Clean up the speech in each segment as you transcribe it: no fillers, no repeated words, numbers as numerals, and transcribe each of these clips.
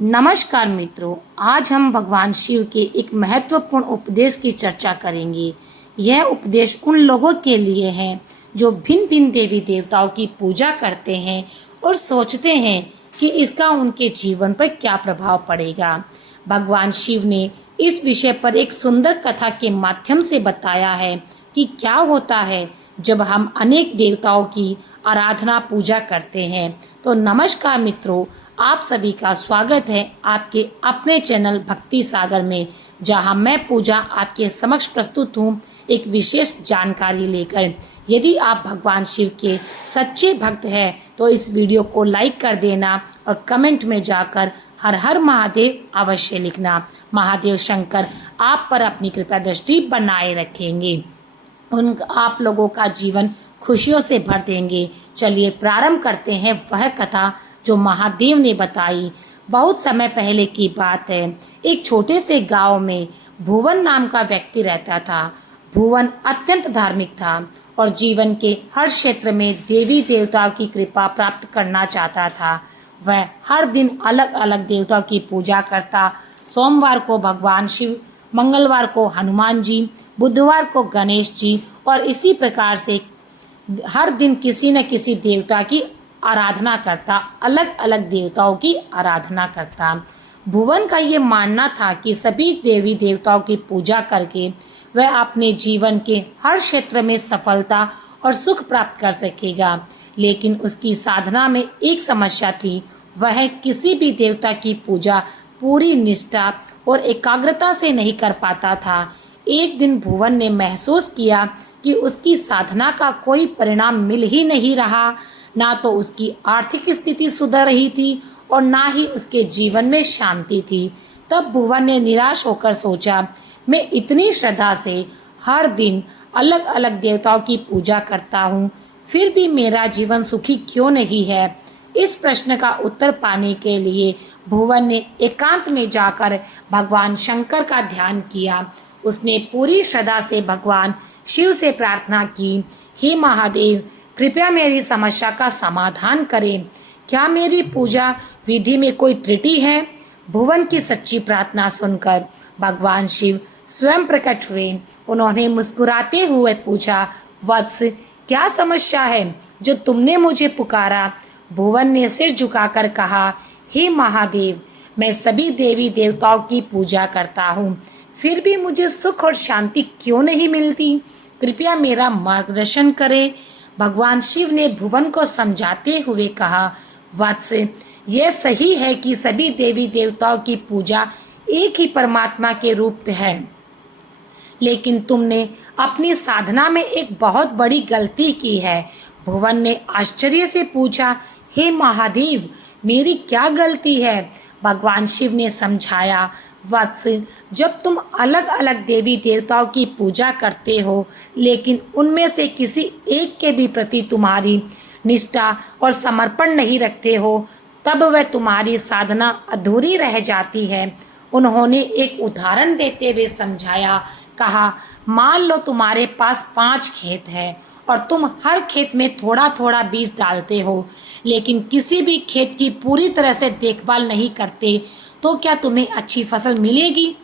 नमस्कार मित्रों, आज हम भगवान शिव के एक महत्वपूर्ण उपदेश की चर्चा करेंगे। यह उपदेश उन लोगों के लिए है जो भिन्न भिन्न देवी देवताओं की पूजा करते हैं और सोचते हैं कि इसका उनके जीवन पर क्या प्रभाव पड़ेगा। भगवान शिव ने इस विषय पर एक सुंदर कथा के माध्यम से बताया है कि क्या होता है जब हम अनेक देवताओं की आराधना पूजा करते हैं। तो नमस्कार मित्रों, आप सभी का स्वागत है आपके अपने चैनल भक्ति सागर में, जहां मैं पूजा आपके समक्ष प्रस्तुत हूं एक विशेष जानकारी लेकर। यदि आप भगवान शिव के सच्चे भक्त हैं तो इस वीडियो को लाइक कर देना और कमेंट में जाकर हर हर महादेव अवश्य लिखना। महादेव शंकर आप पर अपनी कृपा दृष्टि बनाए रखेंगे, उन आप लोगों का जीवन खुशियों से भर देंगे। चलिए प्रारंभ करते हैं वह कथा जो महादेव ने बताई। बहुत समय पहले की बात है, एक छोटे से गांव में भुवन नाम का व्यक्ति रहता था। भुवन अत्यंत धार्मिक था और जीवन के हर क्षेत्र में देवी देवताओं की कृपा प्राप्त करना चाहता था। वह हर दिन अलग अलग देवताओं की पूजा करता। सोमवार को भगवान शिव, मंगलवार को हनुमान जी, बुधवार को गणेश जी और इसी प्रकार से हर दिन किसी न किसी देवता की आराधना करता, अलग अलग देवताओं की आराधना करता। भुवन का ये मानना था कि सभी देवी देवताओं की पूजा करके वह अपने जीवन के हर क्षेत्र में सफलता और सुख प्राप्त कर सकेगा। लेकिन उसकी साधना में एक समस्या थी, वह किसी भी देवता की पूजा पूरी निष्ठा और एकाग्रता से नहीं कर पाता था। एक दिन भुवन ने महसूस किया कि उसकी साधना का कोई परिणाम मिल ही नहीं रहा। ना तो उसकी आर्थिक स्थिति सुधर रही थी और ना ही उसके जीवन में शांति थी। तब भुवन ने निराश होकर सोचा, मैं इतनी श्रद्धा से हर दिन अलग अलग देवताओं की पूजा करता हूँ, फिर भी मेरा जीवन सुखी क्यों नहीं है। इस प्रश्न का उत्तर पाने के लिए भुवन ने एकांत में जाकर भगवान शंकर का ध्यान किया। उसने पूरी श्रद्धा से भगवान शिव से प्रार्थना की, हे महादेव, कृपया मेरी समस्या का समाधान करें। क्या मेरी पूजा विधि में कोई त्रुटि है? भुवन की सच्ची प्रार्थना सुनकर भगवान शिव स्वयं प्रकट हुए। उन्होंने मुस्कुराते हुए पूछा, वत्स, क्या समस्या है जो तुमने मुझे पुकारा? भुवन ने सिर झुकाकर कहा, हे महादेव, मैं सभी देवी देवताओं की पूजा करता हूँ, फिर भी मुझे सुख और शांति क्यों नहीं मिलती? कृपया मेरा मार्गदर्शन करें। भगवान शिव ने भुवन को समझाते हुए कहा, वत्स, यह सही है कि सभी देवी देवताओं की पूजा एक ही परमात्मा के रूप में है, लेकिन तुमने अपनी साधना में एक बहुत बड़ी गलती की है। भुवन ने आश्चर्य से पूछा, हे महादेव, मेरी क्या गलती है? भगवान शिव ने समझाया, वत्स, जब तुम अलग अलग देवी देवताओं की पूजा करते हो लेकिन उनमें से किसी एक के भी प्रति तुम्हारी निष्ठा और समर्पण नहीं रखते हो, तब वह तुम्हारी साधना अधूरी रह जाती है। उन्होंने एक उदाहरण देते हुए समझाया, कहा, मान लो तुम्हारे पास 5 खेत है और तुम हर खेत में थोड़ा थोड़ा बीज डालते हो, लेकिन किसी भी खेत की पूरी तरह से देखभाल नहीं करते, तो क्या तुम्हें अच्छी फसल मिलेगी?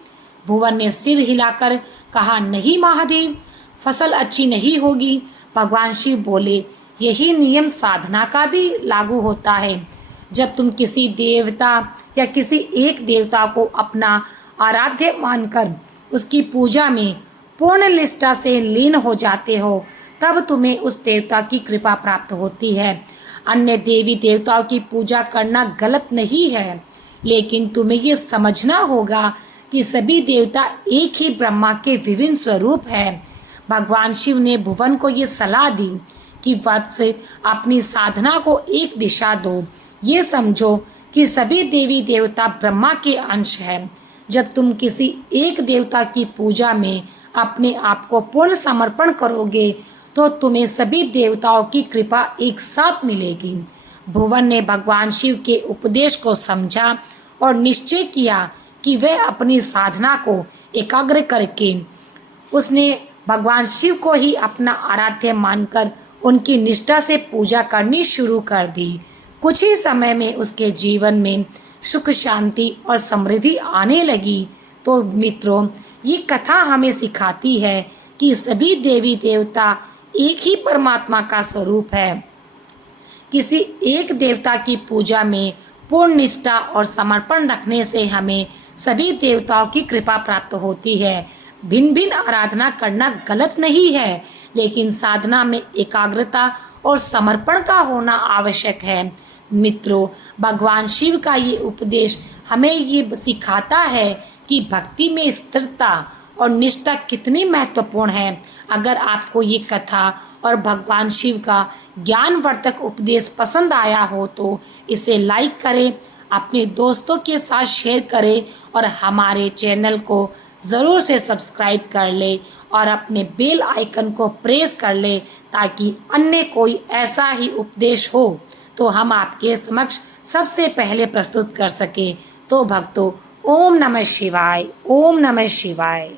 भुवन ने सिर हिलाकर कहा, नहीं महादेव, फसल अच्छी नहीं होगी। भगवान शिव बोले, यही नियम साधना का भी लागू होता है। जब तुम किसी देवता या किसी एक देवता को अपना आराध्य मानकर उसकी पूजा में पूर्ण निष्ठा से लीन हो जाते हो, तब तुम्हें उस देवता की कृपा प्राप्त होती है। अन्य देवी देवताओं की पूजा करना गलत नहीं है, लेकिन तुम्हें ये समझना होगा कि सभी देवता एक ही ब्रह्मा के विभिन्न स्वरूप हैं। भगवान शिव ने भुवन को ये सलाह दी कि वत्स, अपनी साधना को एक दिशा दो। ये समझो कि सभी देवी देवता ब्रह्मा के अंश हैं। जब तुम किसी एक देवता की पूजा में अपने आप को पूर्ण समर्पण करोगे तो तुम्हें सभी देवताओं की कृपा एक साथ मिलेगी। भुवन ने भगवान शिव के उपदेश को समझा और निश्चय किया कि वह अपनी साधना को एकाग्र करके उसने भगवान शिव को ही अपना आराध्य मानकर उनकी निष्ठा से पूजा करनी शुरू कर दी। कुछ ही समय में उसके जीवन में सुख शांति और समृद्धि आने लगी। तो मित्रों, ये कथा हमें सिखाती है कि सभी देवी देवता एक ही परमात्मा का स्वरूप है। किसी एक देवता की पूजा में पूर्ण निष्ठा और समर्पण रखने से हमें सभी देवताओं की कृपा प्राप्त होती है। भिन्न भिन्न आराधना करना गलत नहीं है, लेकिन साधना में एकाग्रता और समर्पण का होना आवश्यक है। मित्रों, भगवान शिव का ये उपदेश हमें ये सिखाता है कि भक्ति में स्थिरता और निष्ठा कितनी महत्वपूर्ण है। अगर आपको ये कथा और भगवान शिव का ज्ञानवर्धक उपदेश पसंद आया हो तो इसे लाइक करें, अपने दोस्तों के साथ शेयर करें और हमारे चैनल को ज़रूर से सब्सक्राइब कर ले और अपने बेल आइकन को प्रेस कर ले, ताकि अन्य कोई ऐसा ही उपदेश हो तो हम आपके समक्ष सबसे पहले प्रस्तुत कर सके। तो भक्तों, ओम नमः शिवाय, ओम नमः शिवाय।